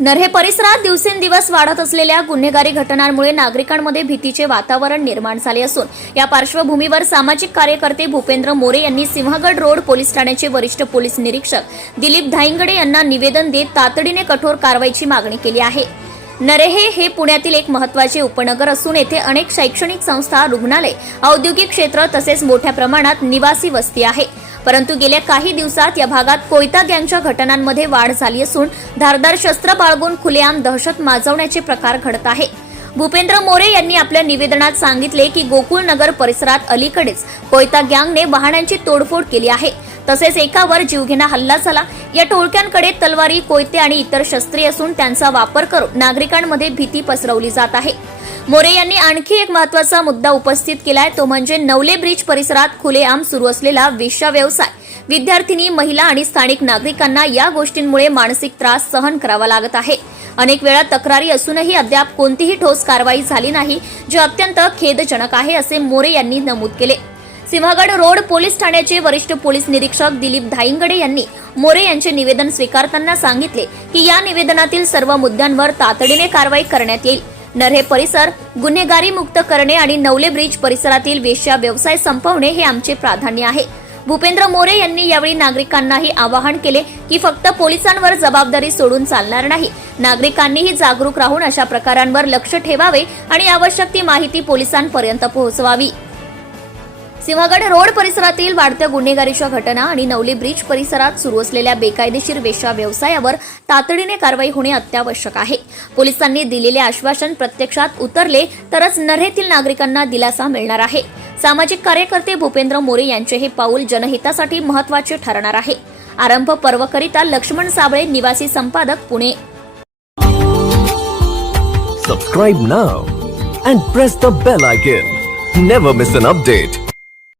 नरहे परिसरात दिवसेंदिवस वाढत असलेल्या गुन्हेगारी घटनांमुळे नागरिकांमध्ये भीतीचे वातावरण निर्माण झाले असून या पार्श्वभूमीवर सामाजिक कार्यकर्ते भूपेंद्र मोरे यांनी सिंहगड रोड पोलीस ठाण्याचे वरिष्ठ पोलीस निरीक्षक दिलीप धाईंगडे यांना निवेदन देत तातडीने कठोर कारवाईची मागणी केली आहे. नरेहे हे पुण्यातील एक महत्त्वाचे उपनगर असून येथे अनेक शैक्षणिक संस्था रुग्णालय औद्योगिक क्षेत्र तसेच मोठ्या प्रमाणात निवासी वस्ती आहे. परंतु गेल्या काही दिवसात या भागात कोयता गँगच्या घटनांमध्ये वाढ झाली असून धारदार शस्त्र बाळगून खुलेआम दहशत माजवण्याचे प्रकार घडत आहे. भूपेंद्र मोरे यांनी आपल्या निवेदनात सांगितले की गोकुळ नगर परिसरात अलीकडेच कोयता गँगने वाहनांची तोडफोड केली आहे. तसेच एकावर जीवघेणा हल्ला झाला. या टोळक्यांकडे तलवारी कोयते आणि इतर शस्त्रे असून त्यांचा वापर करून नागरिकांमध्ये भीती पसरवली जात आहे. मोरे यांनी आणखी एक महत्त्वाचा मुद्दा उपस्थित केलाय. तो म्हणजे नवले ब्रिज परिसरात खुलेआम सुरू असलेला वेश्या व्यवसाय. विद्यार्थिनी महिला आणि स्थानिक नागरिकांना या गोष्टींमुळे मानसिक त्रास सहन करावा लागत आहे. अनेक वेळा तक्रारी असूनही अद्याप कोणतीही ठोस कारवाई झाली नाही जे अत्यंत खेदजनक आहे असे मोरे यांनी नमूद केले. सिंहगड रोड पोलीस ठाण्याचे वरिष्ठ पोलीस निरीक्षक दिलीप धाईंगडे यांनी मोरे यांचे निवेदन स्वीकारताना सांगितले की या निवेदनातील सर्व मुद्द्यांवर तातडीने कारवाई करण्यात येईल. नरहे परिसर गुन्हेगारी मुक्त करणे आणि नवले ब्रिज परिसरातील वेश्या व्यवसाय संपवणे हे आमचे प्राधान्य आहे. भूपेंद्र मोरे यांनी यावेळी नागरिकांनाही आवाहन केले की फक्त पोलिसांवर जबाबदारी सोडून चालणार नाही. नागरिकांनीही जागरूक राहून अशा प्रकारांवर लक्ष ठेवावे आणि आवश्यक ती माहिती पोलिसांपर्यंत पोहोचवावी. सिंहगड रोड परिसरातील वाढत्या गुन्हेगारीच्या घटना आणि नवली ब्रिज परिसरात सुरू असलेल्या बेकायदेशीर वेशा व्यवसायावर तातडीने कारवाई होणे अत्यावश्यक आहे. पोलिसांनी दिलेले आश्वासन प्रत्यक्षात उतरले तरच नरेतील नागरिकांना दिलासा मिळणार आहे. सामाजिक कार्यकर्ते भूपेंद्र मोरे यांचे हे पाऊल जनहितासाठी महत्त्वाचे ठरणार आहे. आरंभ पर्वकरिता लक्ष्मण साबळे निवासी संपादक Pune. Subscribe now and press the bell icon never miss an update